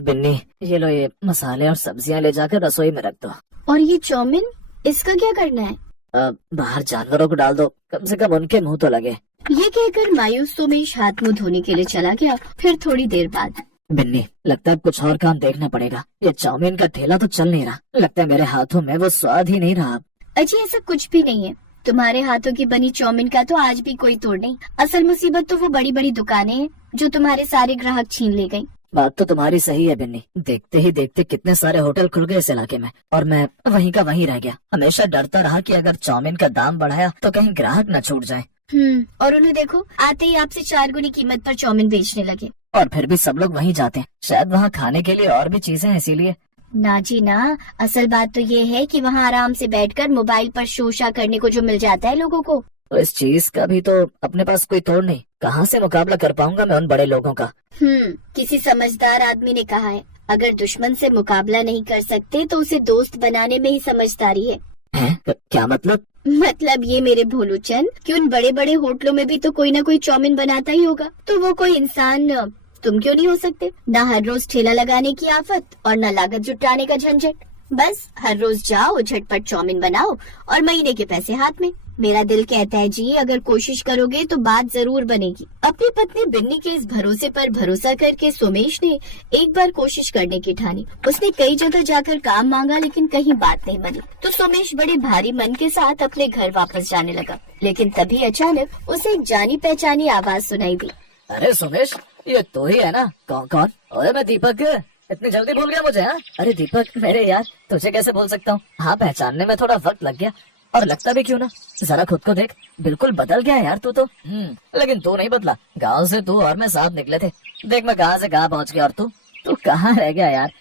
बिन्नी, ये लो, ये मसाले और सब्जियां ले जाकर रसोई में रख दो। और ये चाउमीन, इसका क्या करना है? बाहर जानवरों को डाल दो, कम से कम उनके मुंह तो लगे। ये कहकर मायूस सोमेश हाथ मुंह धोने के लिए चला गया। फिर थोड़ी देर बाद, बिन्नी, लगता है कुछ और काम देखना पड़ेगा। ये चाउमीन का ठेला तो चल नहीं रहा, लगता है मेरे हाथों में वो स्वाद ही नहीं रहा। अजी ऐसा कुछ भी नहीं है, तुम्हारे हाथों की बनी चाउमीन का तो आज भी कोई तोड़ नहीं। असल मुसीबत तो वो बड़ी बड़ी दुकानें हैं जो तुम्हारे सारे ग्राहक छीन ले गयी। बात तो तुम्हारी सही है बिन्नी, देखते ही देखते कितने सारे होटल खुल गए इस इलाके में, और मैं वहीं का वहीं रह गया। हमेशा डरता रहा कि अगर चाउमीन का दाम बढ़ाया तो कहीं ग्राहक न छूट जाए। और उन्हें देखो, आते ही आपसे 4 गुनी कीमत पर चाउमीन बेचने लगे। और फिर भी सब लोग वहीं जाते हैं, शायद वहाँ खाने के लिए और भी चीजें हैं इसीलिए। ना जी ना, असल बात तो ये है कि वहाँ आराम से बैठकर मोबाइल पर शोशा करने को जो मिल जाता है लोगों को। तो इस चीज का भी तो अपने पास कोई तोड़ नहीं, कहाँ से मुकाबला कर पाऊंगा मैं उन बड़े लोगों का। किसी समझदार आदमी ने कहा है, अगर दुश्मन से मुकाबला नहीं कर सकते तो उसे दोस्त बनाने में ही समझदारी है। क्या मतलब? मतलब ये मेरे भोलूचंद कि उन बड़े बड़े होटलों में भी तो कोई ना कोई चाउमीन बनाता ही होगा, तो वो कोई इंसान तुम क्यों नहीं हो सकते? ना हर रोज ठेला लगाने की आफत और न लागत जुटाने का झंझट। बस हर रोज जाओ, झटपट चाउमीन बनाओ और महीने के पैसे हाथ में। मेरा दिल कहता है जी, अगर कोशिश करोगे तो बात जरूर बनेगी। अपनी पत्नी बिन्नी के इस भरोसे पर भरोसा करके सोमेश ने एक बार कोशिश करने की ठानी। उसने कई जगह जाकर काम मांगा लेकिन कहीं बात नहीं बनी, तो सोमेश बड़े भारी मन के साथ अपने घर वापस जाने लगा। लेकिन तभी अचानक उसे एक जानी पहचानी आवाज सुनाई दी। अरे सोमेश, ये तो ही है ना? कौन? अरे मैं दीपक, इतनी जल्दी भूल गया मुझे? हाँ, अरे दीपक मेरे यार, तुझे कैसे भूल सकता हूँ? हाँ, पहचानने में थोड़ा वक्त लग गया, और लगता भी क्यों ना। जरा खुद को देख, बिल्कुल बदल गया यार तू तो। लेकिन तू नहीं बदला। गांव से तू और मैं साथ निकले थे, देख मैं कहाँ से कहाँ पहुँच गया, और तू कहाँ रह गया यार?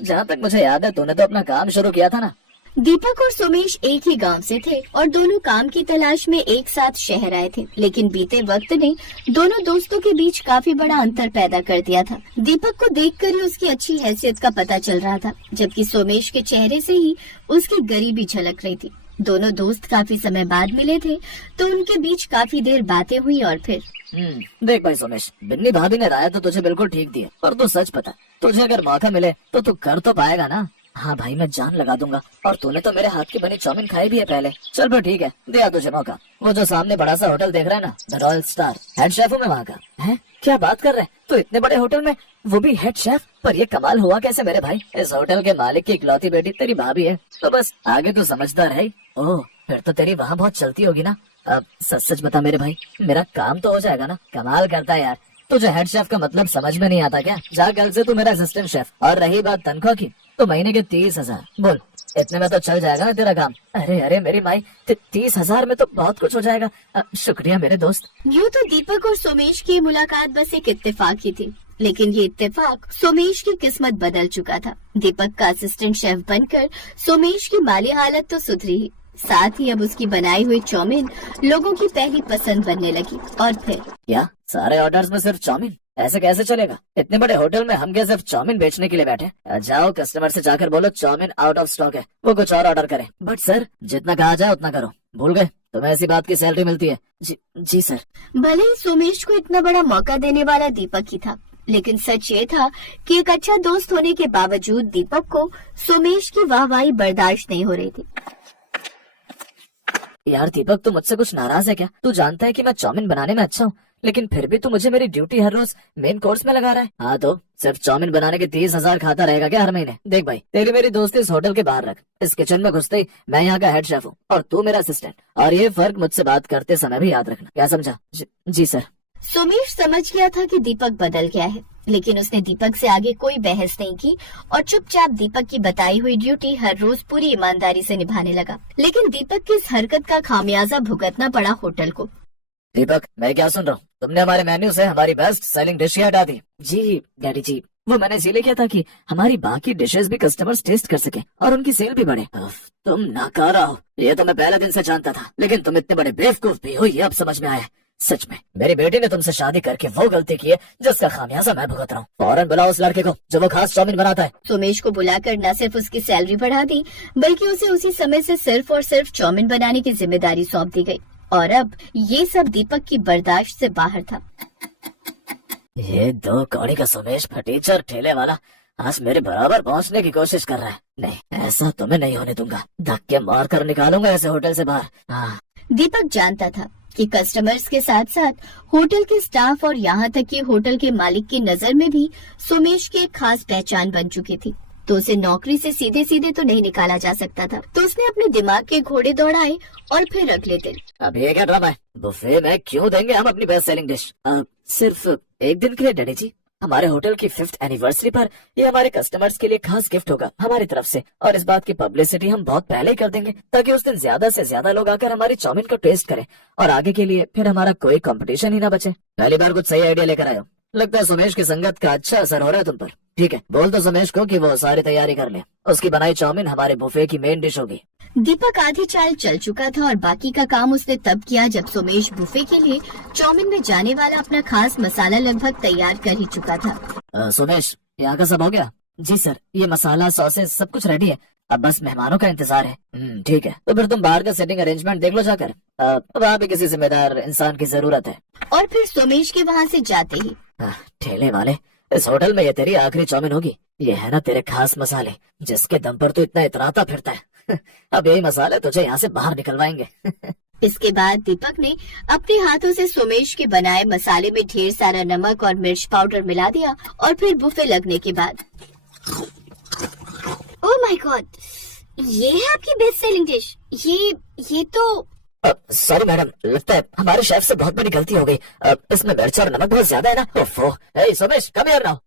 जहाँ तक मुझे याद है तूने तो अपना काम शुरू किया था ना। दीपक और सोमेश एक ही गांव से थे और दोनों काम की तलाश में एक साथ शहर आए थे। लेकिन बीते वक्त ने दोनों दोस्तों के बीच काफी बड़ा अंतर पैदा कर दिया था। दीपक को देखकर ही उसकी अच्छी हैसियत का पता चल रहा था, जबकि सोमेश के चेहरे से ही उसकी गरीबी झलक रही थी। दोनों दोस्त काफी समय बाद मिले थे, तो उनके बीच काफी देर बातें हुई और फिर देख भाई सोमेश, बिन्नी भाभी ने राय तो तुझे बिल्कुल ठीक दी है, और तू सच बता, तुझे अगर मौका मिले तो तू कर तो पाएगा ना? हाँ भाई, मैं जान लगा दूंगा, और तूने तो मेरे हाथ की बनी चाउमीन खाई भी है पहले। चल फिर ठीक है, दिया तुझे मौका। वो जो सामने बड़ा सा होटल देख रहा है ना, the royal star, head chef हूँ मैं वहाँ का। है? क्या बात कर रहे हैं? तो इतने बड़े होटल में वो भी हेड शेफ? पर ये कमाल हुआ कैसे मेरे भाई? इस होटल के मालिक की इकलौती बेटी तेरी भाभी है, तो बस आगे तू समझदार है। ओह, फिर तो तेरी वहाँ बहुत चलती होगी ना। अब सच सच बता मेरे भाई, मेरा काम तो हो जाएगा ना? कमाल करता है यार। तुझे हेड शेफ का मतलब समझ में नहीं आता क्या? जा कल से तू मेरा असिस्टेंट शेफ। और रही बात तनख्वाह की, तो महीने के 30,000। बोल, इतने में तो चल जाएगा ना तेरा काम? अरे मेरी माई, 30,000 में तो बहुत कुछ हो जाएगा। शुक्रिया मेरे दोस्त। यूँ तो दीपक और सोमेश की मुलाकात बस एक इत्तेफाक ही थी, लेकिन ये इत्तेफाक सोमेश की किस्मत बदल चुका था। दीपक का असिस्टेंट शेफ बनकर सोमेश की माली हालत तो सुधरी ही, साथ ही अब उसकी बनाई हुई चाउमीन लोगों की पहली पसंद बनने लगी। और फिर क्या सारे ऑर्डर्स में सिर्फ चाउमीन? ऐसे कैसे चलेगा? इतने बड़े होटल में हम क्या सिर्फ चाउमीन बेचने के लिए बैठे? जाओ कस्टमर से जाकर बोलो चाउमीन आउट ऑफ स्टॉक है, वो कुछ और ऑर्डर करे। बट सर, जितना कहा जाए उतना करो। भूल गए तुम्हें ऐसी बात की सैलरी मिलती है? जी सर। भले ही सोमेश को इतना बड़ा मौका देने वाला दीपक ही था, लेकिन सच ये था कि एक अच्छा दोस्त होने के बावजूद दीपक को सोमेश की वाहवाही बर्दाश्त नहीं हो रही थी। यार दीपक, तू मुझसे कुछ नाराज है क्या? तू जानता है कि मैं चाउमीन बनाने में अच्छा हूँ, लेकिन फिर भी तू मुझे मेरी ड्यूटी हर रोज मेन कोर्स में लगा रहा है। हाँ, तो सिर्फ चाउमीन बनाने के 30,000 खाता रहेगा क्या हर महीने? देख भाई, तेरी मेरी दोस्ती इस होटल के बाहर रख। इस किचन में घुसते ही मैं यहाँ का हेड शेफ हूँ और तू मेरा असिस्टेंट, और ये फर्क मुझसे बात करते समय भी याद रखना। क्या समझा? जी सर। सोमेश समझ गया था कि दीपक बदल गया है, लेकिन उसने दीपक से आगे कोई बहस नहीं की और चुपचाप दीपक की बताई हुई ड्यूटी हर रोज पूरी ईमानदारी से निभाने लगा। लेकिन दीपक की इस हरकत का खामियाजा भुगतना पड़ा होटल को। दीपक, मैं क्या सुन रहा हूँ? तुमने हमारे मेन्यू से हमारी बेस्ट सेलिंग डिश हटा दी। जी डैडी जी, वो मैंने इसीलिए किया था कि हमारी बाकी डिशेस भी कस्टमर्स टेस्ट कर सके और उनकी सेल भी बढ़े। तुम नाकारा हो, ये तो मैं पहले दिन से जानता था, लेकिन तुम इतने बड़े बेवकूफ भी हो, ये अब समझ में आया। सच में मेरी बेटी ने तुमसे शादी करके वो गलती की है जिसका खामियाजा मैं भुगत रहा हूँ। फौरन बुलाओ उस लड़के को जो वो खास चाउमीन बनाता है। सोमेश को बुलाकर न सिर्फ उसकी सैलरी बढ़ा दी, बल्कि उसे उसी समय से सिर्फ और सिर्फ चाउमीन बनाने की जिम्मेदारी सौंप दी गई। और अब ये सब दीपक की बर्दाश्त से बाहर था। ये 2 कौड़ी का सोमेश फटीचर ठेले वाला आज मेरे बराबर पहुंचने की कोशिश कर रहा है। नहीं, ऐसा तो मैं नहीं होने दूंगा। धक्के मार कर निकालूंगा ऐसे होटल से बाहर। हाँ। दीपक जानता था कि कस्टमर्स के साथ साथ होटल के स्टाफ और यहाँ तक कि होटल के मालिक की नजर में भी सोमेश की एक खास पहचान बन चुकी थी, तो उसे नौकरी से सीधे सीधे तो नहीं निकाला जा सकता था। तो उसने अपने दिमाग के घोड़े दौड़ाए और फिर अगले दिन। अब ये क्या ड्रामा है? बुफे में क्यों देंगे हम अपनी बेस्ट सेलिंग डिश? सिर्फ एक दिन के लिए डैडी जी। हमारे होटल की 5th एनिवर्सरी पर ये हमारे कस्टमर्स के लिए खास गिफ्ट होगा हमारी तरफ से, और इस बात की पब्लिसिटी हम बहुत पहले ही कर देंगे ताकि उस दिन ज्यादा से ज्यादा लोग आकर हमारी चाउमीन को टेस्ट करें और आगे के लिए फिर हमारा कोई कंपटीशन ही ना बचे। पहली बार कुछ सही आइडिया लेकर आए हो। लगता है सोमेश की संगत का अच्छा असर हो रहा है तुम पर। ठीक है, बोल दो सोमेश को कि वो सारी तैयारी कर ले। उसकी बनाई चाउमीन हमारे बुफे की मेन डिश होगी। दीपक आधी चाल चल चुका था और बाकी का काम उसने तब किया जब सोमेश बुफे के लिए चाउमीन में जाने वाला अपना खास मसाला लगभग तैयार कर ही चुका था। सोमेश, यहाँ का सब हो गया? जी सर, ये मसाला सॉसेस सब कुछ रेडी है, अब बस मेहमानों का इंतजार है। ठीक है, तो फिर तुम बाहर का सेटिंग अरेंजमेंट देख लो जाकर। वहाँ भी किसी जिम्मेदार इंसान की जरूरत है। और फिर सोमेश के वहाँ से जाते ही, ठेले वाले, इस होटल में ये तेरी आखिरी चाउमीन होगी। ये है ना तेरे खास मसाले जिसके दम पर तू इतना इतराता फिरता है। अब यही मसाले तुझे यहाँ से बाहर निकलवाएंगे। इसके बाद दीपक ने अपने हाथों से सोमेश के बनाए मसाले में ढेर सारा नमक और मिर्च पाउडर मिला दिया और फिर बुफे लगने के बाद, ओह माय गॉड, ये है आपकी बेस्ट सेलिंग डिश। ये तो सॉरी मैडम, लगता है हमारे शेफ से बहुत बड़ी गलती हो गई। इसमें मिर्च और नमक बहुत ज्यादा है ना। ओफो, hey Somesh, come here now.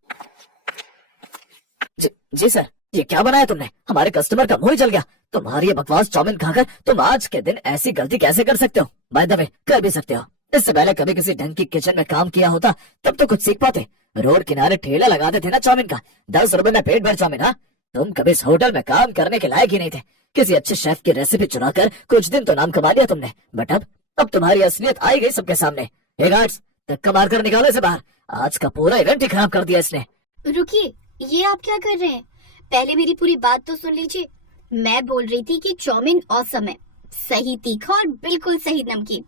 जी सर, ये क्या बनाया तुमने? हमारे कस्टमर का मुंह ही जल गया। तुम्हारी ये बकवास चाउमीन खाकर तुम आज के दिन ऐसी गलती कैसे कर सकते हो? बाय द वे, कर भी सकते हो। इससे पहले कभी किसी ढंग की किचन में काम किया होता तब तो कुछ सीख पाते। रोड किनारे ठेला लगाते थे ना चाउमीन का, 10 रुपए में पेट भर चाउमीन। हाँ, तुम कभी इस होटल में काम करने के लायक ही नहीं थे। किसी अच्छे शेफ की रेसिपी चुराकर कुछ दिन तो नाम कमा लिया तुमने, बट अब तुम्हारी असलियत आई गई सबके सामने। हे गार्ड्स, धक्का मारकर निकालो इसे बाहर। आज का पूरा इवेंट ही खराब कर दिया इसने। रुकिए, ये आप क्या कर रहे हैं? पहले मेरी पूरी बात तो सुन लीजिए। मैं बोल रही थी कि चाउमीन औसम है, सही तीखा और बिल्कुल सही नमकीन,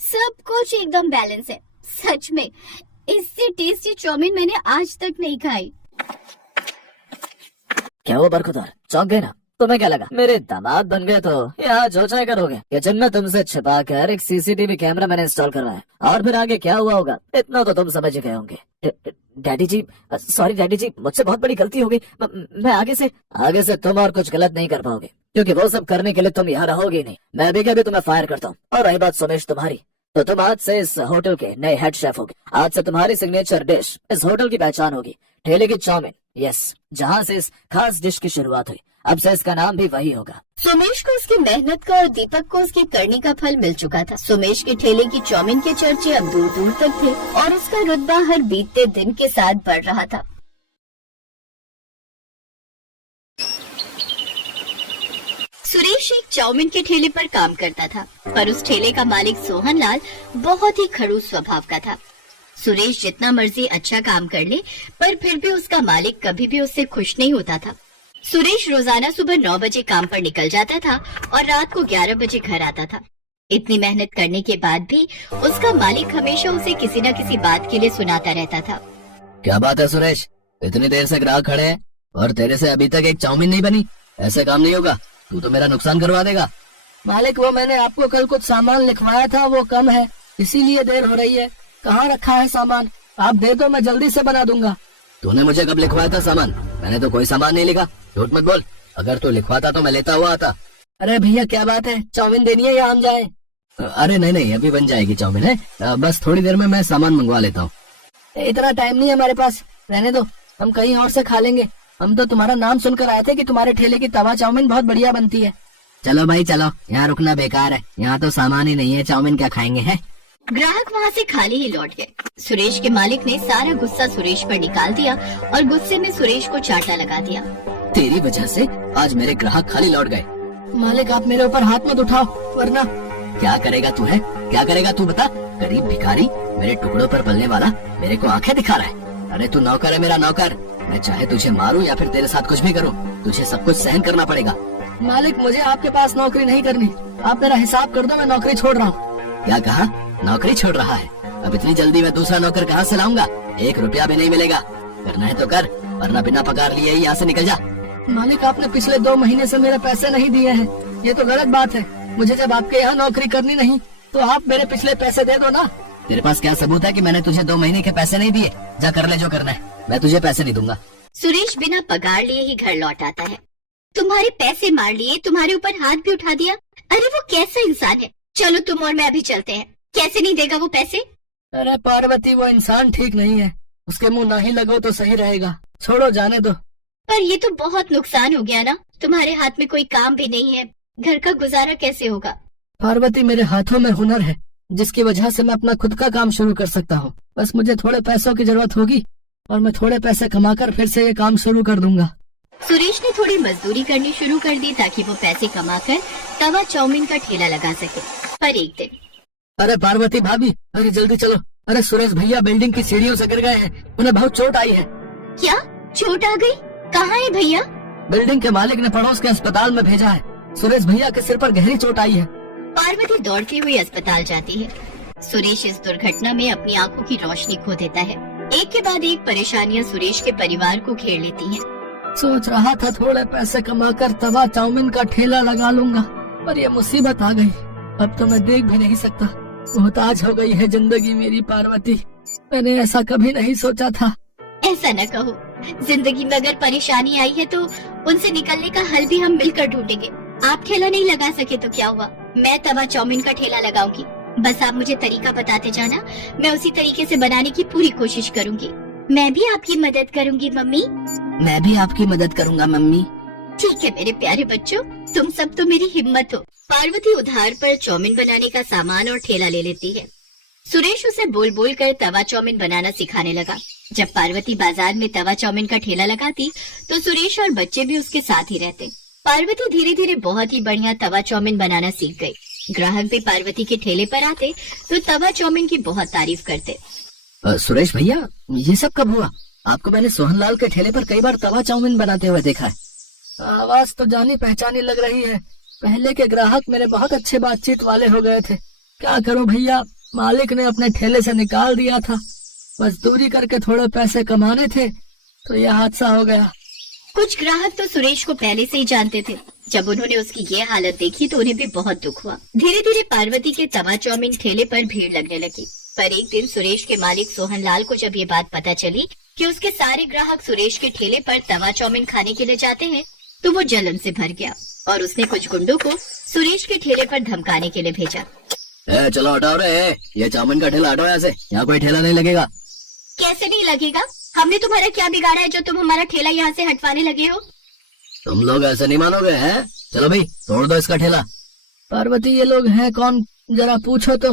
सब कुछ एकदम बैलेंस है। सच में इससे टेस्टी चाउमीन मैंने आज तक नहीं खाई। क्या वो बरखुदार, चौंक गए ना? तुम्हें क्या लगा मेरे दामाद बन गए तो यहाँ जो चाहे करोगे? किचन में तुमसे छिपा कर एक सीसीटीवी कैमरा मैंने इंस्टॉल करवाया, और फिर आगे क्या हुआ होगा इतना तो तुम समझ गए होंगे। डैडी जी, सॉरी डैडी जी, मुझसे बहुत बड़ी गलती हो गई। मैं आगे से तुम और कुछ गलत नहीं कर पाओगे, क्योंकि वो सब करने के लिए तुम यहाँ रहोगे नहीं। मैं भी कभी तुम्हें फायर करता हूँ। और रही बात सोमेश तुम्हारी, तो तुम आज से इस होटल के नए हेड शेफ होगे। आज से तुम्हारी सिग्नेचर डिश इस होटल की पहचान होगी, ठेले की चाउमीन। यस, जहाँ से इस खास डिश की शुरुआत हुई, अब से इसका नाम भी वही होगा। सोमेश को उसकी मेहनत का और दीपक को उसके करने का फल मिल चुका था। सोमेश के ठेले की चाउमीन के चर्चे अब दूर दूर तक थे और उसका रुतबा हर बीतते दिन के साथ बढ़ रहा था। सुरेश एक चाउमीन के ठेले पर काम करता था, पर उस ठेले का मालिक सोहन लाल बहुत ही खड़ूस स्वभाव का था। सुरेश जितना मर्जी अच्छा काम कर ले, पर फिर भी उसका मालिक कभी भी उससे खुश नहीं होता था। सुरेश रोजाना सुबह 9 बजे काम पर निकल जाता था और रात को 11 बजे घर आता था। इतनी मेहनत करने के बाद भी उसका मालिक हमेशा उसे किसी न किसी बात के लिए सुनाता रहता था। क्या बात है सुरेश, इतनी देर से ग्राहक खड़े हैं और तेरे से अभी तक एक चाउमीन नहीं बनी? ऐसे काम नहीं होगा, तू तो मेरा नुकसान करवा देगा। मालिक, वो मैंने आपको कल कुछ सामान लिखवाया था, वो कम है, इसीलिए देर हो रही है। कहाँ रखा है सामान? आप दे दो, मैं जल्दी से बना दूंगा। तूने मुझे कब लिखवाया था सामान? मैंने तो कोई सामान नहीं लिखा, झूठ मत बोल। अगर तू लिखवाता तो मैं लेता हुआ आता। अरे भैया, क्या बात है, चाउमीन देनी है या हम जाएं? अरे नहीं, अभी बन जाएगी चाउमीन है, बस थोड़ी देर में मैं सामान मंगवा लेता हूँ। इतना टाइम नहीं है हमारे पास, रहने दो, हम कहीं और से खा लेंगे। हम तो तुम्हारा नाम सुनकर आए थे कि तुम्हारे ठेले की तवा चाउमीन बहुत बढ़िया बनती है। चलो भाई चलो, यहाँ रुकना बेकार है, यहाँ तो सामान ही नहीं है, चाउमीन क्या खाएंगे है। ग्राहक वहाँ से खाली ही लौट गए। सुरेश के मालिक ने सारा गुस्सा सुरेश पर निकाल दिया और गुस्से में सुरेश को चाटा लगा दिया। तेरी वजह से आज मेरे ग्राहक खाली लौट गए। मालिक, आप मेरे ऊपर हाथ मत उठाओ, वरना। क्या करेगा तू है, क्या करेगा तू बता? गरीब भिखारी, मेरे टुकड़ों पर पलने वाला, मेरे को आंखें दिखा रहा है। अरे तू नौकर है, मेरा नौकर। मैं चाहे तुझे मारूं या फिर तेरे साथ कुछ भी करूं, तुझे सब कुछ सहन करना पड़ेगा। मालिक, मुझे आपके पास नौकरी नहीं करनी, आप मेरा हिसाब कर दो, मैं नौकरी छोड़ रहा हूँ। क्या कहा? नौकरी छोड़ रहा है? अब इतनी जल्दी मैं दूसरा नौकर कहाँ से लाऊंगा? 1 रुपया भी नहीं मिलेगा। करना है तो कर, वरना बिना पगार लिए ही यहाँ से निकल जा। मालिक, आपने पिछले 2 महीने से मेरे पैसे नहीं दिए हैं, ये तो गलत बात है। मुझे जब आपके यहाँ नौकरी करनी नहीं तो आप मेरे पिछले पैसे दे दो ना। तेरे पास क्या सबूत है कि मैंने तुझे 2 महीने के पैसे नहीं दिए? जा कर ले जो करना है, मैं तुझे पैसे नहीं दूंगा। सुरेश बिना पगार लिए ही घर लौट आता है। तुम्हारे पैसे मार लिए, तुम्हारे ऊपर हाथ भी उठा दिया। अरे वो कैसा इंसान है। चलो तुम और मैं अभी चलते हैं। कैसे नहीं देगा वो पैसे? अरे पार्वती, वो इंसान ठीक नहीं है, उसके मुंह ना ही लगो तो सही रहेगा। छोड़ो, जाने दो। पर ये तो बहुत नुकसान हो गया ना। तुम्हारे हाथ में कोई काम भी नहीं है, घर का गुजारा कैसे होगा? पार्वती, मेरे हाथों में हुनर है जिसकी वजह से मैं अपना खुद का काम शुरू कर सकता हूँ। बस मुझे थोड़े पैसों की जरूरत होगी और मैं थोड़े पैसे कमाकर फिर से ये काम शुरू कर दूंगा। सुरेश ने थोड़ी मजदूरी करनी शुरू कर दी ताकि वो पैसे कमाकर तवा चाउमीन का ठेला लगा सके। पर एक दिन, अरे पार्वती भाभी, अरे जल्दी चलो। अरे सुरेश भैया बिल्डिंग की सीढ़ियों से गिर गए हैं, उन्हें बहुत चोट आई है। क्या चोट आ गई? कहाँ है भैया? बिल्डिंग के मालिक ने पड़ोस के अस्पताल में भेजा है। सुरेश भैया के सिर पर गहरी चोट आई है। पार्वती दौड़ती हुई अस्पताल जाती है। सुरेश इस दुर्घटना में अपनी आंखों की रोशनी खो देता है। एक के बाद एक परेशानियां सुरेश के परिवार को घेर लेती हैं। सोच रहा था थोड़े पैसे कमाकर तवा चाउमीन का ठेला लगा लूंगा, पर ये मुसीबत आ गई। अब तो मैं देख भी नहीं सकता। मोहताज हो गई है जिंदगी मेरी पार्वती। मैंने ऐसा कभी नहीं सोचा था। ऐसा न कहो। जिंदगी में अगर परेशानी आई है तो उनसे निकलने का हल भी हम मिलकर ढूंढेंगे। आप ठेला नहीं लगा सके तो क्या हुआ, मैं तवा चाउमीन का ठेला लगाऊंगी। बस आप मुझे तरीका बताते जाना, मैं उसी तरीके से बनाने की पूरी कोशिश करूंगी। मैं भी आपकी मदद करूंगी मम्मी। मैं भी आपकी मदद करूंगा मम्मी। ठीक है मेरे प्यारे बच्चों, तुम सब तो मेरी हिम्मत हो। पार्वती उधार पर चाउमीन बनाने का सामान और ठेला ले लेती है। सुरेश उसे बोल बोल कर तवा चाउमीन बनाना सिखाने लगा। जब पार्वती बाजार में तवा चाउमीन का ठेला लगाती तो सुरेश और बच्चे भी उसके साथ ही रहते। पार्वती धीरे धीरे बहुत ही बढ़िया तवा चाउमीन बनाना सीख गई। ग्राहक भी पार्वती के ठेले पर आते तो तवा चाउमीन की बहुत तारीफ करते। सुरेश भैया, ये सब कब हुआ? आपको मैंने सोहनलाल के ठेले पर कई बार तवा चाउमीन बनाते हुए देखा है। आवाज तो जानी पहचानी लग रही है। पहले के ग्राहक मेरे बहुत अच्छे बातचीत वाले हो गए थे। क्या करूं भैया, मालिक ने अपने ठेले से निकाल दिया था। मजदूरी करके थोड़े पैसे कमाने थे तो यह हादसा हो गया। कुछ ग्राहक तो सुरेश को पहले से ही जानते थे। जब उन्होंने उसकी ये हालत देखी तो उन्हें भी बहुत दुख हुआ। धीरे धीरे पार्वती के तवा चाउमीन ठेले पर भीड़ लगने लगी। पर एक दिन सुरेश के मालिक सोहनलाल को जब ये बात पता चली कि उसके सारे ग्राहक सुरेश के ठेले पर तवा चाउमीन खाने के लिए जाते हैं तो वो जलन से भर गया और उसने कुछ गुंडों को सुरेश के ठेले पर धमकाने के लिए भेजा। चलो हटाओ रे, ये चाउमीन का ठेला हटाओ यहाँ से, यहाँ कोई ठेला नहीं लगेगा। कैसे नहीं लगेगा? हमने तुम्हारा क्या बिगाड़ा है जो तुम हमारा ठेला यहाँ से हटवाने लगे हो? तुम लोग ऐसे नहीं मानोगे हैं? चलो भाई तोड़ दो इसका ठेला। पार्वती, ये लोग हैं कौन, जरा पूछो तो।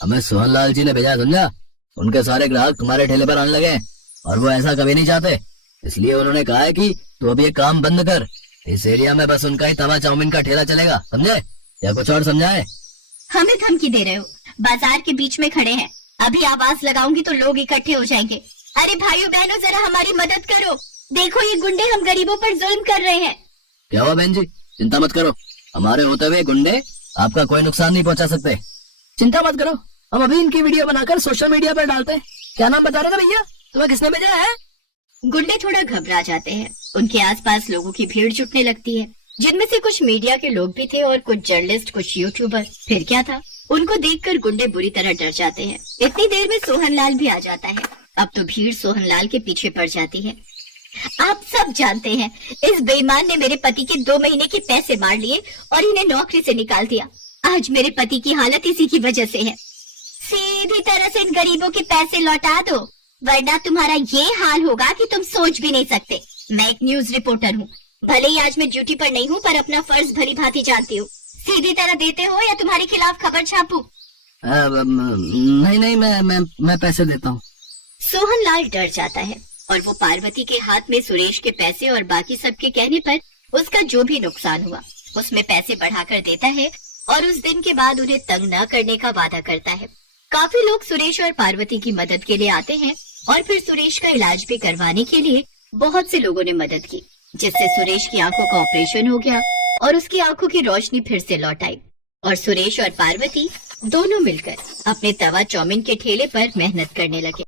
हमें सोहनलाल जी ने भेजा, समझा? उनके सारे ग्राहक तुम्हारे ठेले पर आने लगे और वो ऐसा कभी नहीं चाहते, इसलिए उन्होंने कहा है कि तू अब ये काम बंद कर। इस एरिया में बस उनका ही तवा चाउमीन का ठेला चलेगा, समझे? या कुछ और समझाए? हमें धमकी दे रहे हो? बाजार के बीच में खड़े हैं, अभी आवाज लगाऊंगी तो लोग इकट्ठे हो जाएंगे। अरे भाइयों बहनों, जरा हमारी मदद करो। देखो ये गुंडे हम गरीबों पर जुल्म कर रहे हैं। क्या हुआ बहन जी, चिंता मत करो, हमारे होते हुए गुंडे आपका कोई नुकसान नहीं पहुंचा सकते। चिंता मत करो, हम अभी इनकी वीडियो बनाकर सोशल मीडिया पर डालते हैं। क्या नाम बता रहे थे भैया, तुम्हें किसने भेजा है? गुंडे थोड़ा घबरा जाते हैं। उनके आसपास लोगों की भीड़ जुटने लगती है, जिनमें से कुछ मीडिया के लोग भी थे और कुछ जर्नलिस्ट, कुछ यूट्यूबर। फिर क्या था, उनको देखकर गुंडे बुरी तरह डर जाते हैं। इतनी देर में सोहनलाल भी आ जाता है। अब तो भीड़ सोहनलाल के पीछे पड़ जाती है। आप सब जानते हैं इस बेईमान ने मेरे पति के 2 महीने के पैसे मार लिए और इन्हें नौकरी से निकाल दिया। आज मेरे पति की हालत इसी की वजह से है। सीधी तरह से इन गरीबों के पैसे लौटा दो, वरना तुम्हारा ये हाल होगा कि तुम सोच भी नहीं सकते। मैं एक न्यूज रिपोर्टर हूँ, भले ही आज मैं ड्यूटी पर नहीं हूँ, पर अपना फर्ज भली भांति जानती हूँ। सीधी तरह देते हो या तुम्हारे खिलाफ खबर छापूं? नहीं, मैं पैसे देता हूँ। सोहनलाल डर जाता है और वो पार्वती के हाथ में सुरेश के पैसे और बाकी सबके कहने पर उसका जो भी नुकसान हुआ उसमें पैसे बढ़ाकर देता है और उस दिन के बाद उन्हें तंग न करने का वादा करता है। काफी लोग सुरेश और पार्वती की मदद के लिए आते हैं और फिर सुरेश का इलाज भी करवाने के लिए बहुत से लोगों ने मदद की, जिससे सुरेश की आंखों का ऑपरेशन हो गया और उसकी आंखों की रोशनी फिर से लौट आई और सुरेश और पार्वती दोनों मिलकर अपने तवा चाउमीन के ठेले पर मेहनत करने लगे।